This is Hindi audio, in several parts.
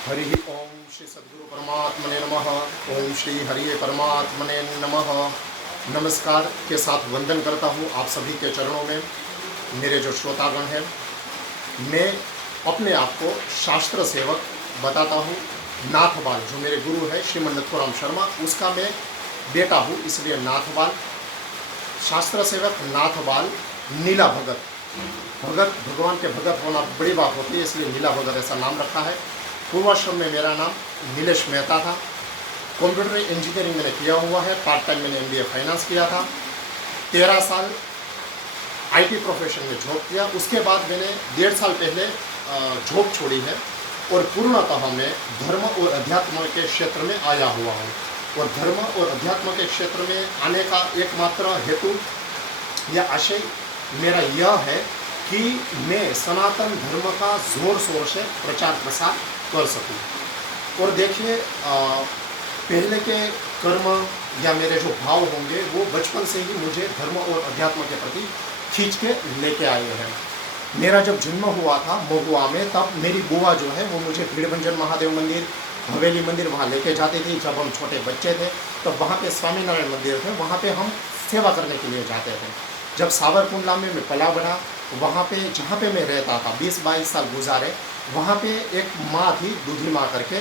हरि ओम श्री सद्गुरु परमात्मने नमः। ओम श्री हरि परमात्मने नमः। नमस्कार के साथ वंदन करता हूँ आप सभी के चरणों में। मेरे जो श्रोतागण हैं, मैं अपने आप को शास्त्र सेवक बताता हूँ। नाथबाल जो मेरे गुरु है श्रीमन नथुराम शर्मा, उसका मैं बेटा हूँ, इसलिए नाथबाल। शास्त्र सेवक नाथबाल नीला भगत। भगत भगवान के भगत होना बड़ी बात होती है, इसलिए नीला भगत ऐसा नाम रखा है। पूर्वाश्रम में मेरा नाम नीलेश मेहता था। कंप्यूटर इंजीनियरिंग मैंने किया हुआ है। पार्ट टाइम मैंने MBA फाइनेंस किया था। 13 साल IT प्रोफेशन में जॉब किया। उसके बाद मैंने 1.5 साल पहले जॉब छोड़ी है और पूर्णतः मैं धर्म और अध्यात्म के क्षेत्र में आया हुआ हूँ। और धर्म और अध्यात्म के क्षेत्र में आने का एकमात्र हेतु या आशय मेरा यह है कि मैं सनातन धर्म का ज़ोर शोर से प्रचार प्रसार कर सकूं। और देखिए, पहले के कर्म या मेरे जो भाव होंगे वो बचपन से ही मुझे धर्म और अध्यात्म के प्रति खींच के लेके आए हैं। मेरा जब जन्म हुआ था महुआ में, तब मेरी बुआ जो है वो मुझे भीड़भंजन महादेव मंदिर, हवेली मंदिर वहाँ लेके जाती थी। जब हम छोटे बच्चे थे तब वहाँ पे स्वामीनारायण मंदिर थे, वहाँ पे हम सेवा करने के लिए जाते थे। जब सावरकुंडला में मैं पला बढ़ा, वहाँ पे जहाँ पे मैं रहता था 20-22 साल गुजारे, वहाँ पे एक माँ थी, दूधी माँ करके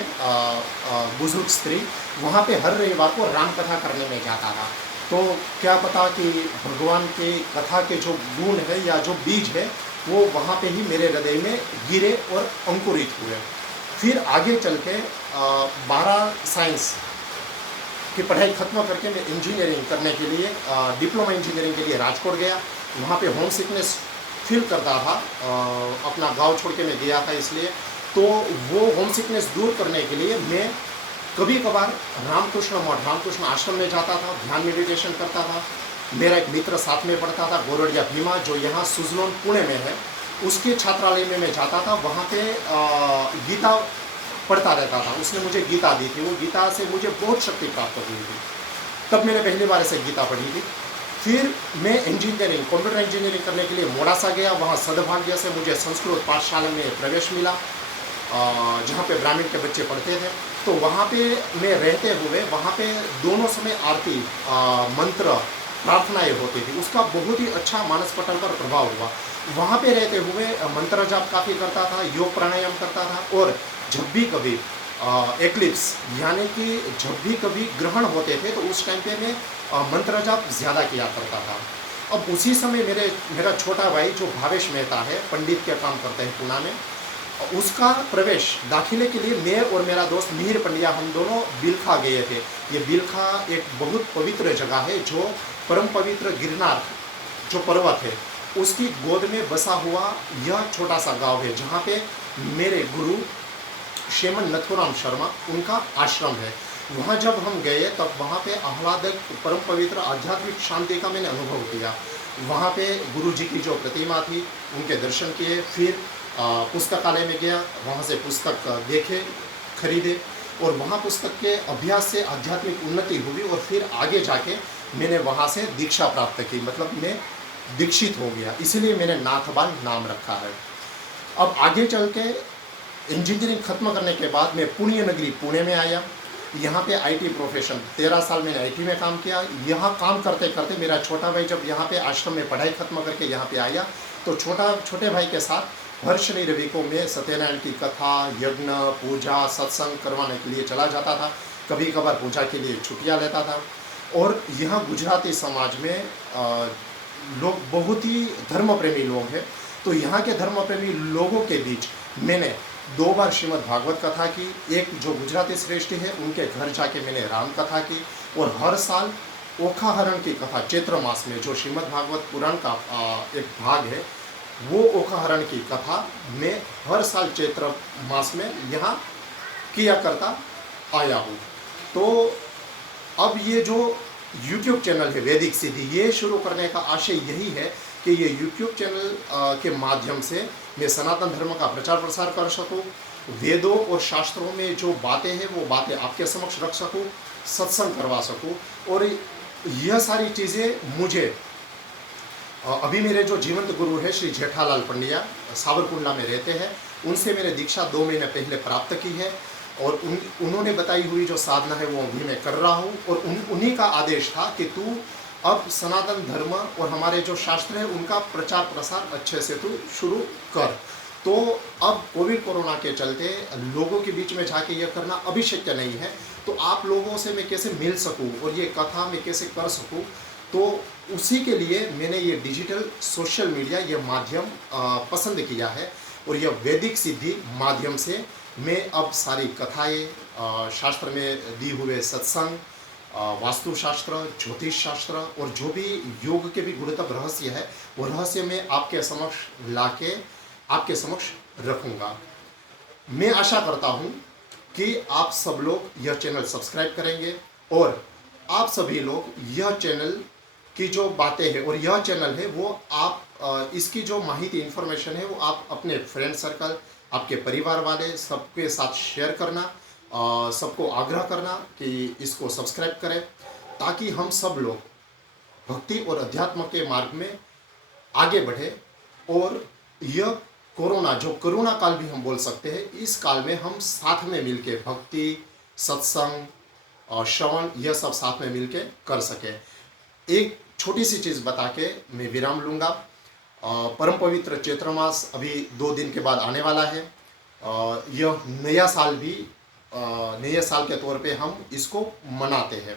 बुजुर्ग स्त्री, वहाँ पे हर रविवार को राम कथा करने में जाता था। तो क्या पता कि भगवान के कथा के जो गुण है या जो बीज है वो वहाँ पे ही मेरे हृदय में गिरे और अंकुरित हुए। फिर आगे चल के 12 साइंस की पढ़ाई खत्म करके मैं इंजीनियरिंग करने के लिए डिप्लोमा इंजीनियरिंग के लिए राजकोट गया। वहाँ पे होम सिकनेस फील करता था, अपना गांव छोड़ के मैं गया था इसलिए। तो वो होम सिकनेस दूर करने के लिए मैं कभी कभार रामकृष्ण मठ, रामकृष्ण आश्रम में जाता था, ध्यान मेडिटेशन करता था। मेरा एक मित्र साथ में पढ़ता था, गोरडिया भीमा, जो यहाँ सुजलोन पुणे में है, उसके छात्रालय में मैं जाता था। वहाँ पे गीता पढ़ता रहता था। उसने मुझे गीता दी थी, वो गीता से मुझे बहुत शक्ति प्राप्त हुई थी। तब मैंने पहली बार ऐसे गीता पढ़ी थी। फिर मैं इंजीनियरिंग, कंप्यूटर इंजीनियरिंग करने के लिए मोड़ासा गया। वहाँ सद्भाग्य से मुझे संस्कृत पाठशाला में प्रवेश मिला, जहाँ पे ब्राह्मण के बच्चे पढ़ते थे। तो वहाँ पे मैं रहते हुए वहाँ पे दोनों समय आरती, मंत्र, प्रार्थनाएं होती थी। उसका बहुत ही अच्छा मानस पटल पर प्रभाव हुआ। वहाँ पे रहते हुए मंत्र जाप काफ़ी करता था, योग प्राणायाम करता था। और जब भी कभी एक्लिप्स यानी कि जब भी कभी ग्रहण होते थे तो उस टाइम पे मैं मंत्र जाप ज़्यादा किया करता था। अब उसी समय मेरा छोटा भाई जो भावेश मेहता है, पंडित के काम करते हैं पूना में, उसका प्रवेश दाखिले के लिए मैं और मेरा दोस्त मिहिर पंड्या, हम दोनों बिलखा गए थे। ये बिलखा एक बहुत पवित्र जगह है, जो परम पवित्र गिरनार जो पर्वत है उसकी गोद में बसा हुआ यह छोटा सा गांव है, जहाँ पे मेरे गुरु श्रीमन नथुराम शर्मा, उनका आश्रम है। वहाँ जब हम गए तब वहाँ पे आह्लादक परम पवित्र आध्यात्मिक शांति का मैंने अनुभव किया। वहाँ पे गुरु जी की जो प्रतिमा थी उनके दर्शन किए। फिर पुस्तकालय में गया, वहाँ से पुस्तक देखे, खरीदे और वहाँ पुस्तक के अभ्यास से आध्यात्मिक उन्नति हुई। और फिर आगे जाके मैंने वहाँ से दीक्षा प्राप्त की, मतलब मैं दीक्षित हो गया। इसीलिए मैंने नाथबाल नाम रखा है। अब आगे चल के इंजीनियरिंग खत्म करने के बाद मैं पुण्य नगरी पुणे में आया। यहाँ पे IT प्रोफेशन 13 साल मैंने IT में काम किया। यहाँ काम करते करते मेरा छोटा भाई जब यहाँ पे आश्रम में पढ़ाई खत्म करके यहाँ पे आया, तो छोटे भाई के साथ हर शनि रवि को मैं सत्यनारायण की कथा, यज्ञ, पूजा, सत्संग करवाने के लिए चला जाता था। कभी कभार पूजा के लिए छुट्टियाँ लेता था। और यहाँ गुजराती समाज में लोग बहुत ही धर्म प्रेमी लोग हैं। तो यहाँ के धर्म प्रेमी लोगों के बीच मैंने 2 बार श्रीमद् भागवत कथा की। एक जो गुजराती श्रेष्ठी है उनके घर जाके मैंने राम कथा की। और हर साल ओखाहरण की कथा चैत्र मास में, जो श्रीमद् भागवत पुराण का एक भाग है, वो ओखाहरण की कथा मैं हर साल चैत्र मास में यहाँ किया करता आया हूँ। तो अब ये जो YouTube चैनल है वैदिक सिद्धि, ये शुरू करने का आशय यही है कि ये YouTube चैनल के माध्यम से मैं सनातन धर्म का प्रचार प्रसार कर सकूं, वेदों और शास्त्रों में जो बातें हैं वो बातें आपके समक्ष रख सकूं, सत्संग करवा सकूं। और यह सारी चीज़ें मुझे अभी मेरे जो जीवंत गुरु है श्री जेठालाल पंड्या, सावरकुंडला में रहते हैं, उनसे मैंने दीक्षा 2 महीने पहले प्राप्त की है और उन्होंने बताई हुई जो साधना है वो अभी मैं कर रहा हूँ। और उन्हीं का आदेश था कि तू अब सनातन धर्म और हमारे जो शास्त्र है उनका प्रचार प्रसार अच्छे से तू शुरू कर। तो अब कोविड कोरोना के चलते लोगों के बीच में जाके ये करना अभी शक्य नहीं है, तो आप लोगों से मैं कैसे मिल सकूं और ये कथा मैं कैसे कर सकूं, तो उसी के लिए मैंने ये डिजिटल सोशल मीडिया ये माध्यम पसंद किया है। और यह वैदिक सिद्धि माध्यम से मैं अब सारी कथाएं, शास्त्र में दी हुए सत्संग, वास्तुशास्त्र, ज्योतिष शास्त्र और जो भी योग के भी गुणतम रहस्य है वो रहस्य मैं आपके समक्ष लाके आपके समक्ष रखूँगा। मैं आशा करता हूँ कि आप सब लोग यह चैनल सब्सक्राइब करेंगे और आप सभी लोग यह चैनल की जो बातें हैं और यह चैनल है वो आप इसकी जो माहिती इन्फॉर्मेशन है वो आप अपने फ्रेंड सर्कल, आपके परिवार वाले सबके साथ शेयर करना, सबको आग्रह करना कि इसको सब्सक्राइब करें, ताकि हम सब लोग भक्ति और अध्यात्म के मार्ग में आगे बढ़े। और यह कोरोना, जो कोरोना काल भी हम बोल सकते हैं, इस काल में हम साथ में मिलके भक्ति, सत्संग और श्रवण यह सब साथ में मिलके कर सके। एक छोटी सी चीज़ बता के मैं विराम लूँगा। परम पवित्र चैत्र मास अभी 2 दिन के बाद आने वाला है। यह नया साल भी नए साल के तौर पे हम इसको मनाते हैं।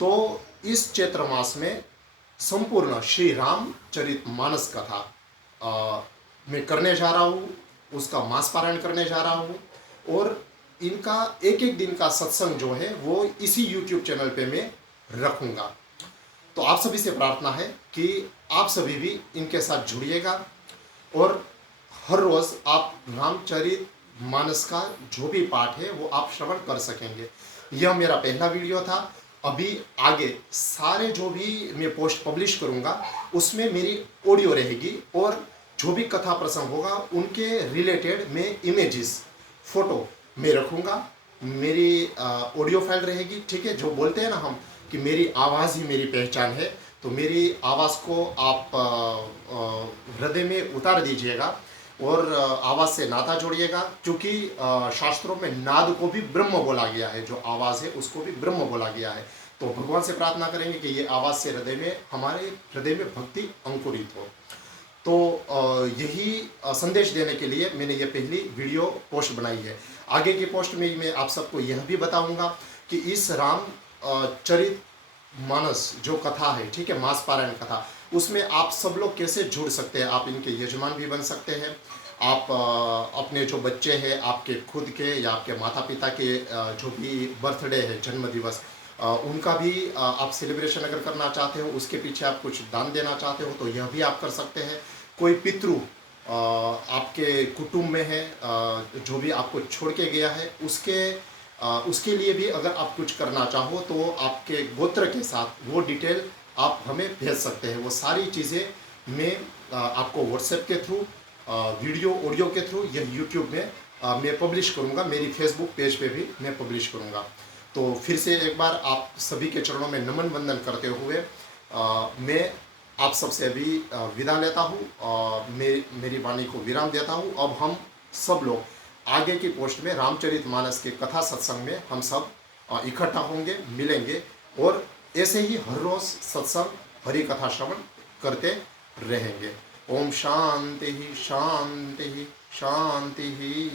तो इस चैत्र मास में संपूर्ण श्री रामचरितमानस कथा मैं करने जा रहा हूँ, उसका मास पारायण करने जा रहा हूँ। और इनका एक एक दिन का सत्संग जो है वो इसी YouTube चैनल पे मैं रखूँगा। तो आप सभी से प्रार्थना है कि आप सभी भी इनके साथ जुड़िएगा और हर रोज़ आप रामचरितमानस का जो भी पाठ है वो आप श्रवण कर सकेंगे। यह मेरा पहला वीडियो था। अभी आगे सारे जो भी मैं पोस्ट पब्लिश करूँगा उसमें मेरी ऑडियो रहेगी और जो भी कथा प्रसंग होगा उनके रिलेटेड मैं इमेजेस, फोटो मैं रखूँगा। मेरी ऑडियो फाइल रहेगी, ठीक है। जो बोलते हैं ना हम कि मेरी आवाज़ ही मेरी पहचान है, तो मेरी आवाज़ को आप हृदय में उतार दीजिएगा और आवाज़ से नाता जोड़िएगा, क्योंकि शास्त्रों में नाद को भी ब्रह्म बोला गया है, जो आवाज़ है उसको भी ब्रह्म बोला गया है। तो भगवान से प्रार्थना करेंगे कि ये आवाज़ से हमारे हृदय में भक्ति अंकुरित हो। तो यही संदेश देने के लिए मैंने ये पहली वीडियो पोस्ट बनाई है। आगे की पोस्ट में मैं आप सबको यह भी बताऊंगा कि इस रामचरितमानस जो कथा है, ठीक है, मास पारायण कथा, उसमें आप सब लोग कैसे जुड़ सकते हैं। आप इनके यजमान भी बन सकते हैं। आप अपने जो बच्चे हैं, आपके खुद के या आपके माता पिता के जो भी बर्थडे है, जन्म दिवस, उनका भी आप सेलिब्रेशन अगर करना चाहते हो, उसके पीछे आप कुछ दान देना चाहते हो तो यह भी आप कर सकते हैं। कोई पितृ आपके कुटुंब में है, जो भी आपको छोड़ के गया है, उसके लिए भी अगर आप कुछ करना चाहो तो आपके गोत्र के साथ वो डिटेल आप हमें भेज सकते हैं। वो सारी चीज़ें मैं आपको व्हाट्सएप के थ्रू, वीडियो ऑडियो के थ्रू या यूट्यूब में मैं पब्लिश करूँगा। मेरी फेसबुक पेज पे भी मैं पब्लिश करूँगा। तो फिर से एक बार आप सभी के चरणों में नमन वंदन करते हुए मैं आप सबसे अभी विदा लेता हूँ। मेरी वाणी को विराम देता हूँ। अब हम सब लोग आगे की पोस्ट में रामचरितमानस के कथा सत्संग में हम सब इकट्ठा होंगे, मिलेंगे और ऐसे ही हर रोज सत्संग, हरि कथा श्रवण करते रहेंगे। ओम शांति शांति शांति।